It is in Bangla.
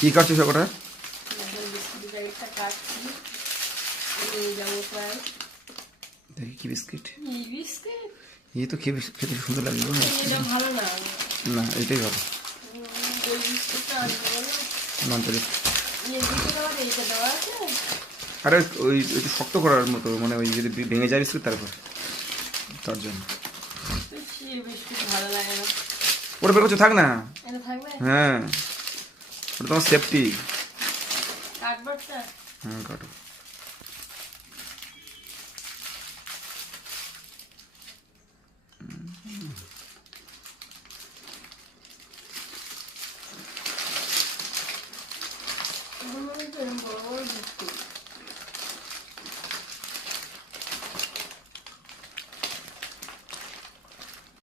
কি কাটছো সবটা? দেখি কি বিস্কিট। এই তো খেতে সুন্দর লাগলো। না এটাই ভালো। আরে ওই একটু শক্ত করার মতো, মানে ওই যদি ভেঙে যায় বিস্কুট তারপর তার জন্য। ওটা বের করছো, থাক না। হ্যাঁ ওটা তোমার সেফটি। হ্যাঁ কাটো।